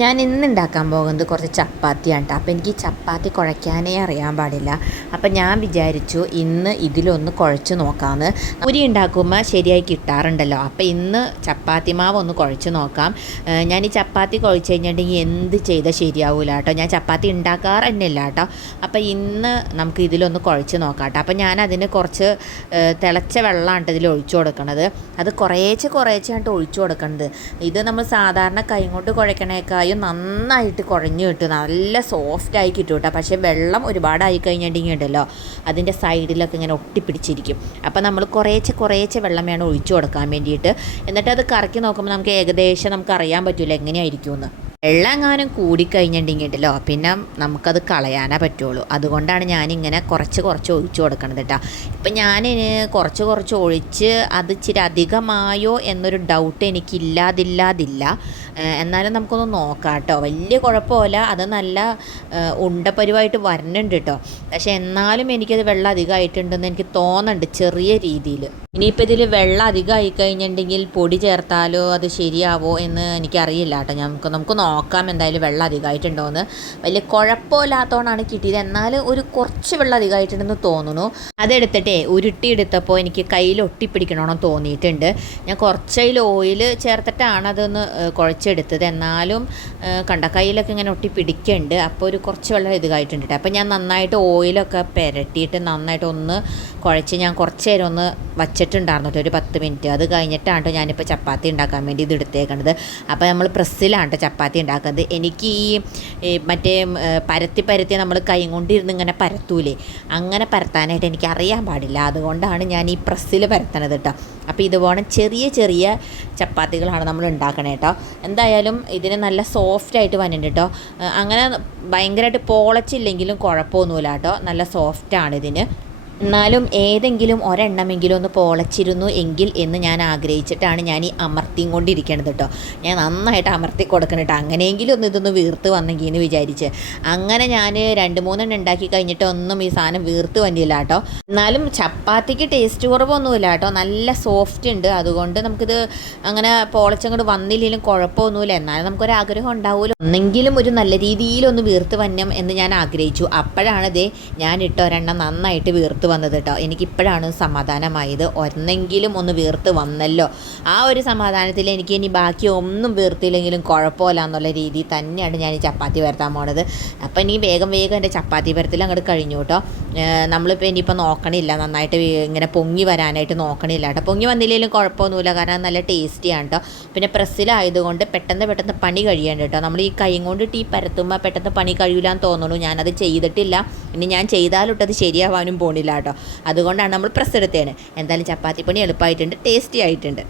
ഞാൻ ഇന്ന് ഉണ്ടാക്കാൻ പോകുന്നത് കുറച്ച് ചപ്പാത്തിയാണ് കേട്ടോ. അപ്പോൾ എനിക്ക് ചപ്പാത്തി കുഴയ്ക്കാനേ അറിയാൻ പാടില്ല. അപ്പം ഞാൻ വിചാരിച്ചു ഇന്ന് ഇതിലൊന്ന് കുഴച്ച് നോക്കാമെന്ന്. പൂരി ഉണ്ടാക്കുമ്പോൾ ശരിയായി കിട്ടാറുണ്ടല്ലോ. അപ്പോൾ ഇന്ന് ചപ്പാത്തി മാവ് ഒന്ന് കുഴച്ച് നോക്കാം. ഞാൻ ഈ ചപ്പാത്തി കുഴച്ച് കഴിഞ്ഞിട്ടുണ്ടെങ്കിൽ എന്ത് ചെയ്താൽ ശരിയാവില്ല കേട്ടോ. ഞാൻ ചപ്പാത്തി ഉണ്ടാക്കാറ് തന്നെയില്ല കേട്ടോ. അപ്പോൾ ഇന്ന് നമുക്ക് ഇതിലൊന്ന് കുഴച്ച് നോക്കാം കേട്ടോ. അപ്പോൾ ഞാൻ അതിന് കുറച്ച് തിളച്ച വെള്ളമാണ് ഇതിൽ ഒഴിച്ചു കൊടുക്കണത്. അത് കുറേശ്ശെ ഒഴിച്ചു കൊടുക്കണത്. ഇത് നമ്മൾ സാധാരണ കൈ കൊണ്ട് കുഴക്കണേക്കാൾ നന്നായിട്ട് കുഴഞ്ഞു കിട്ടും, നല്ല സോഫ്റ്റായി കിട്ടും കേട്ടോ. പക്ഷേ വെള്ളം ഒരുപാടായി കഴിഞ്ഞിട്ടുണ്ടെങ്കിൽ ഉണ്ടല്ലോ അതിൻ്റെ സൈഡിലൊക്കെ ഇങ്ങനെ ഒട്ടിപ്പിടിച്ചിരിക്കും. അപ്പോൾ നമ്മൾ കുറേശ്ശെ വെള്ളം വേണം ഒഴിച്ചു കൊടുക്കാൻ വേണ്ടിയിട്ട്. എന്നിട്ട് അത് കറക്കി നോക്കുമ്പോൾ നമുക്ക് ഏകദേശം നമുക്ക് അറിയാൻ പറ്റില്ല എങ്ങനെയായിരിക്കുമെന്ന്. വെള്ളം എങ്ങാനും കൂടിക്കഴിഞ്ഞിട്ടുണ്ടെങ്കിൽ ഉണ്ടല്ലോ പിന്നെ നമുക്കത് കളയാനേ പറ്റുള്ളൂ. അതുകൊണ്ടാണ് ഞാനിങ്ങനെ കുറച്ച് ഒഴിച്ചു കൊടുക്കണത് കേട്ടോ. ഇപ്പം ഞാനിന് കുറച്ച് ഒഴിച്ച് അത് ഇച്ചിരി അധികമായോ എന്നൊരു ഡൗട്ട് എനിക്കില്ലാതില്ല. എന്നാലും നമുക്കൊന്ന് നോക്കാം കേട്ടോ. വലിയ കുഴപ്പമില്ല, അത് നല്ല ഉണ്ടപ്പരുവായിട്ട് വരണുണ്ട് കേട്ടോ. പക്ഷേ എന്നാലും എനിക്കത് വെള്ളം അധികമായിട്ടുണ്ടെന്ന് എനിക്ക് തോന്നുന്നുണ്ട് ചെറിയ രീതിയിൽ. ഇനിയിപ്പോൾ ഇതിൽ വെള്ളം അധികമായി കഴിഞ്ഞിട്ടുണ്ടെങ്കിൽ പൊടി ചേർത്താലോ അത് ശരിയാവോ എന്ന് എനിക്കറിയില്ല കേട്ടോ. നമുക്ക് നോക്കാം എന്തായാലും വെള്ളം അധികമായിട്ടുണ്ടോയെന്ന്. വലിയ കുഴപ്പമില്ലാത്തതുകൊണ്ടാണ് കിട്ടിയത്. എന്നാൽ ഒരു കുറച്ച് വെള്ളം അധികമായിട്ടുണ്ടെന്ന് തോന്നുന്നു. അതെടുത്തിട്ടേ ഉരുട്ടിയെടുത്തപ്പോൾ എനിക്ക് കയ്യിൽ ഒട്ടിപ്പിടിക്കണമെന്ന് തോന്നിയിട്ടുണ്ട്. ഞാൻ കുറച്ചതിൽ ഓയിൽ ചേർത്തിട്ടാണ് അതൊന്ന് കുഴച്ചെടുത്തത്. എന്നാലും കയ്യിലൊക്കെ ഇങ്ങനെ ഒട്ടിപ്പിടിക്കുന്നുണ്ട്. അപ്പോൾ ഒരു കുറച്ച് വെള്ളം അധികമായിട്ടുണ്ട്. അപ്പോൾ ഞാൻ നന്നായിട്ട് ഓയിലൊക്കെ പുരട്ടിയിട്ട് നന്നായിട്ട് ഒന്ന് കുഴച്ച് ഞാൻ കുറച്ച് നേരം ഒന്ന് വച്ചിട്ടുണ്ടായിരുന്നു ഒരു 10 മിനിറ്റ്. അത് കഴിഞ്ഞിട്ടാണ് ഞാനിപ്പോൾ ചപ്പാത്തി ഉണ്ടാക്കാൻ വേണ്ടി ഇത് എടുത്തേക്കണത്. അപ്പോൾ നമ്മൾ പ്രസ്സിലാണ് ചപ്പാത്തി ഉണ്ടാക്കുന്നത്. എനിക്ക് ഈ മറ്റേ പരത്തി നമ്മൾ കൈ കൊണ്ടിരുന്ന് ഇങ്ങനെ പരത്തൂലേ, അങ്ങനെ പരത്താനായിട്ട് എനിക്ക് അറിയാൻ പാടില്ല. അതുകൊണ്ടാണ് ഞാൻ ഈ പ്രസ്സിൽ പരത്തണത് കേട്ടോ. അപ്പോൾ ഇതുപോലെ ചെറിയ ചപ്പാത്തികളാണ് നമ്മൾ ഉണ്ടാക്കണേ കേട്ടോ. എന്തായാലും ഇതിന് നല്ല സോഫ്റ്റായിട്ട് വന്നിട്ടുണ്ട് കേട്ടോ. അങ്ങനെ ഭയങ്കരമായിട്ട് പോളച്ചില്ലെങ്കിലും കുഴപ്പമൊന്നുമില്ല കേട്ടോ. നല്ല സോഫ്റ്റാണ് ഇതിന്. എന്നാലും ഏതെങ്കിലും ഒരെണ്ണമെങ്കിലും ഒന്ന് പൊളച്ചിരുന്നു എങ്കിൽ എന്ന് ഞാൻ ആഗ്രഹിച്ചിട്ടാണ് ഞാൻ ഈ അമർത്തിയും കൊണ്ടിരിക്കണത് കേട്ടോ. ഞാൻ നന്നായിട്ട് അമർത്തി കൊടുക്കണം കേട്ടോ. അങ്ങനെയെങ്കിലും ഇതൊന്ന് വീർത്ത് വന്നെങ്കിൽ എന്ന് വിചാരിച്ച് അങ്ങനെ ഞാൻ 2-3 ഉണ്ടാക്കി കഴിഞ്ഞിട്ട് ഒന്നും ഈ സാധനം വീർത്ത് വന്നില്ല കേട്ടോ. എന്നാലും ചപ്പാത്തിക്ക് ടേസ്റ്റ് കുറവൊന്നുമില്ല കേട്ടോ, നല്ല സോഫ്റ്റ് ഉണ്ട്. അതുകൊണ്ട് നമുക്കിത് അങ്ങനെ പൊളച്ചങ്ങോട്ട് വന്നില്ലെങ്കിലും കുഴപ്പമൊന്നുമില്ല. എന്നാലും നമുക്കൊരാഗ്രഹം ഉണ്ടാവുമല്ലോ, ഒന്നെങ്കിലും ഒരു നല്ല രീതിയിലൊന്ന് വീർത്ത് വന്നം എന്ന് ഞാൻ ആഗ്രഹിച്ചു. അപ്പോഴാണ് ഇതേ ഞാൻ ഒരെണ്ണം നന്നായിട്ട് വീർത്ത് വന്നത് കേട്ടോ. എനിക്കിപ്പോഴാണ് സമാധാനമായത്. ഒന്നെങ്കിലും ഒന്ന് വീർത്ത് വന്നല്ലോ. ആ ഒരു സമാധാനത്തിൽ എനിക്ക് ഇനി ബാക്കി ഒന്നും വീർത്തില്ലെങ്കിലും കുഴപ്പമില്ല എന്നുള്ള രീതിയിൽ തന്നെയാണ് ഞാൻ ഈ ചപ്പാത്തി പരത്താൻ പോണത്. അപ്പം ഇനി വേഗം എൻ്റെ ചപ്പാത്തി പരത്തിൽ അങ്ങോട്ട് കഴിഞ്ഞു കേട്ടോ. നമ്മളിപ്പോൾ ഇനിയിപ്പോൾ നോക്കണില്ല, നന്നായിട്ട് ഇങ്ങനെ പൊങ്ങി വരാനായിട്ട് നോക്കണില്ല കേട്ടോ. പൊങ്ങി വന്നില്ലെങ്കിലും കുഴപ്പമൊന്നുമില്ല, കാരണം നല്ല ടേസ്റ്റിയാണ് കേട്ടോ. പിന്നെ പ്രസ്സിലായതുകൊണ്ട് പെട്ടെന്ന് പണി കഴിയേണ്ട കേട്ടോ. നമ്മൾ ഈ കൈ കൊണ്ട് ടീ പരത്തുമ്പോൾ പെട്ടെന്ന് പണി കഴിയില്ലാന്ന് തോന്നുന്നു. ഞാനത് ചെയ്തിട്ടില്ല. ഇനി ഞാൻ ചെയ്താലിട്ടത് ശരിയാവാനും പോണില്ല കേട്ടോ. അതുകൊണ്ടാണ് നമ്മൾ പ്രസ് എടുത്തതാണ്. എന്തായാലും ചപ്പാത്തി പണി എളുപ്പമായിട്ടുണ്ട്, ടേസ്റ്റി ആയിട്ടുണ്ട്.